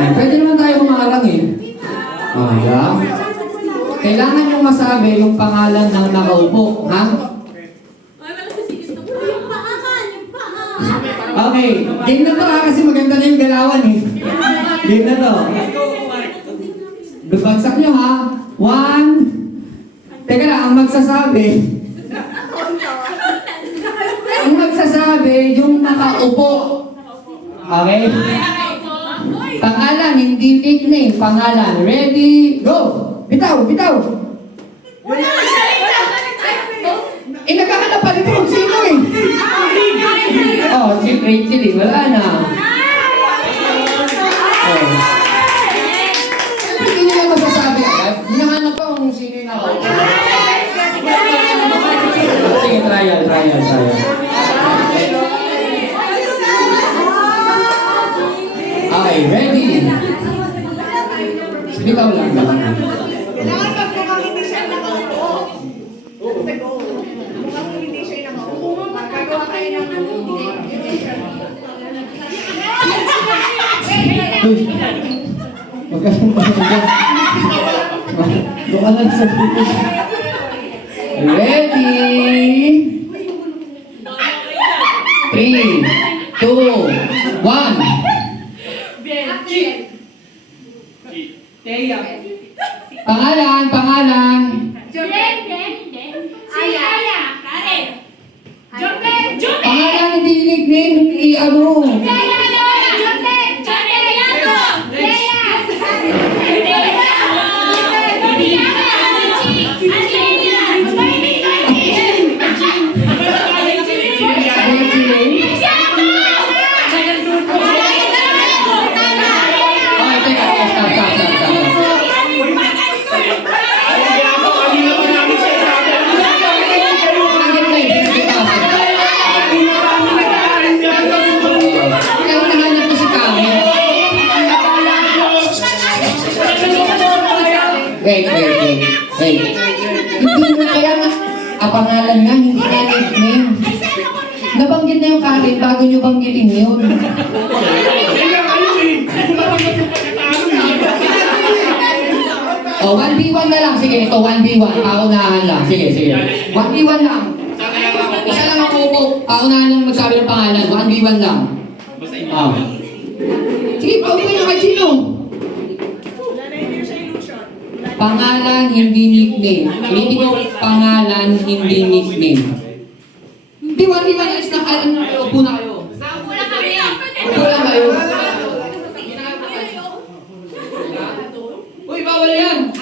Pwede naman tayo umarang eh. Yeah. Kailangan nyo masabi yung pangalan ng nakaupo, ha? Okay, game na to ha, kasi maganda na yung galawan eh. Game na to. Bagsak nyo ha. 1. Teka lang, ang magsasabi, yung nakaupo. Okay? Pangalan, hindi nickname. Pangalan. Ready, go! Bitaw, bitaw! Nagkahanap pa rin kung sino eh. Oh, si Rachel eh. Wala na. Oh. Hindi nila masasabi agad. Hinahanap pa kung sino yung nakaupo. Sige, trial. Okay, ready? Bitaw lang. Kailangan pag mukhang hindi siya nakaupo. That's the goal. Mukhang hindi siya nakaupo. Magagawa kayo ng imitation. Uy! Magkasang pasagyan. Doon lang sa dito. Ready? 3, 2, 1. Pangalan. Pangalan, hindi nickname, hindi ano. Wait. Hindi na kaya nga, pangalan nga, hindi na nickname. Nabanggit na yung Karen bago nyo banggitin yun. Oh, 1v1 na lang. Sige, ito 1v1. Paunahan lang. Sige. 1v1 lang. Isa lang ang upo. Paunahan lang magsabi ng pangalan. 1v1 lang. Oh. Sige, paupo na kahit sino. Pangalan, hindi nickname. Hindi ko pangalan, hindi nickname. Hindi, 1v1 alis na kayo. Upo na kayo. Upo lang kayo. Uy, bawal yan.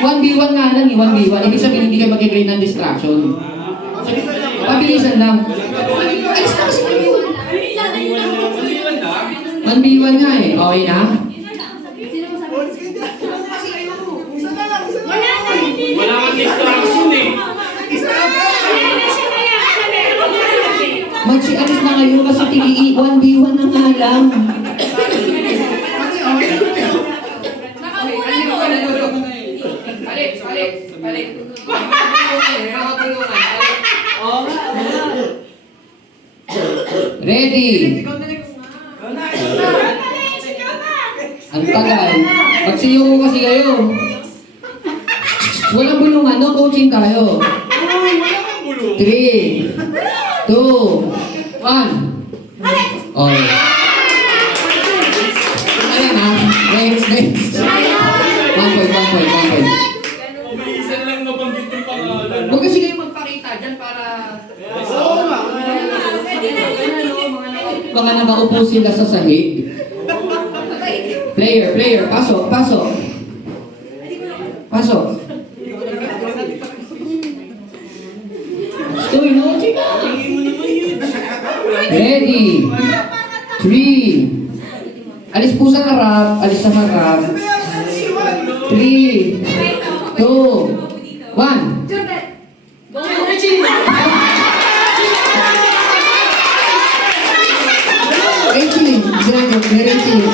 1v1 nga lang eh, 1v1. Ibig sabihin, hindi kayo mag-grade ng distraction. Pabilisan lang. Alis na kasi 1v1. 1v1 nga eh. Okay na? Wala kang distraction eh. Mag-alis na kayo kasi tigi 1v1 na nga lang. Balik. Ready? Ang tagal. Magsiyo ko kasi kayo. Walang bulungan, no? Coaching tayo. 3, 2, 1. Okay. Ayan ha. Next. 1 point. Umiisan lang nabanggit yung pangalan. Huwag kasi kayo magpakita dyan para... Oo nga. Baka nakaupo sila sa sahig. Player. Pasok. Stoy, no? Chika! Ready? 3. Alis po sa harap. 3, 2, 1. Rachel,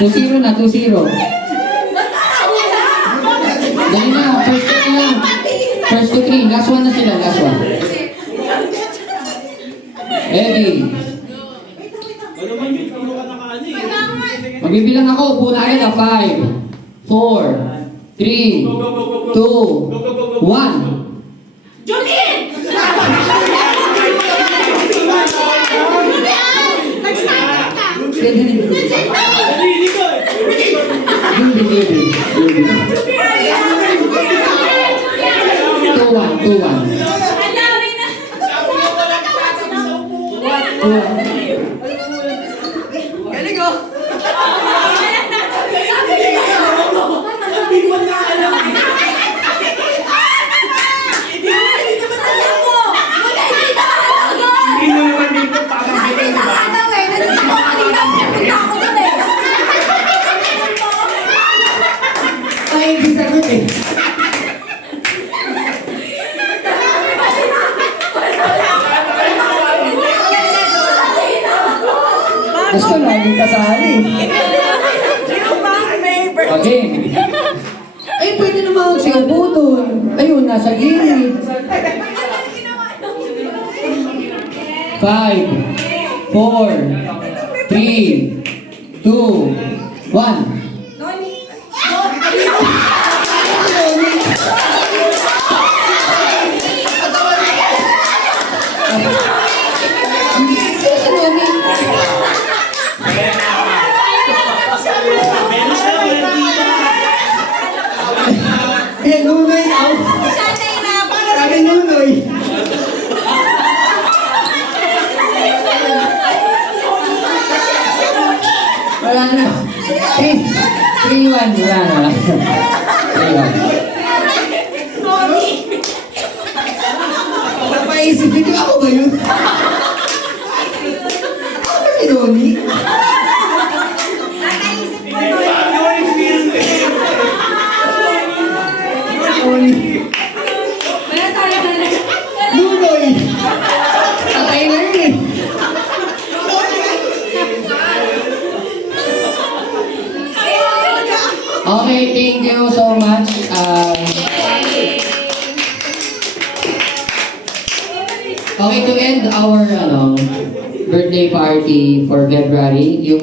2-0 na, 2-0. Dali na, first to 3 lang. First to 3, last one na sila, last one. Ready? Ano man yun? Ano ka nakaano eh? Magbibilang ako, upo na agad ah. 5, 4, 3, 2, 1. Julien! Nag-sniper ka! Hindi ko eh. Baby. 2-1. Galing oh! Hindi mo naman dito parang Ay, hindi sagot eh. Gusto laging kasali. Okay. Ay, pwede naman siya upo doon. Ayun, nasa gilid. 5, 4, 3, 2, 1. Eh, Nunoy out. Sabi Nunoy. Wala na. 3-1. Wala na. 3-1. Napaisip nito ako ba yun? Ako ba si Noni? Noni. Nunoy. Tatay na yun eh. Okay, thank you so much. Okay, to end our birthday party for February, yung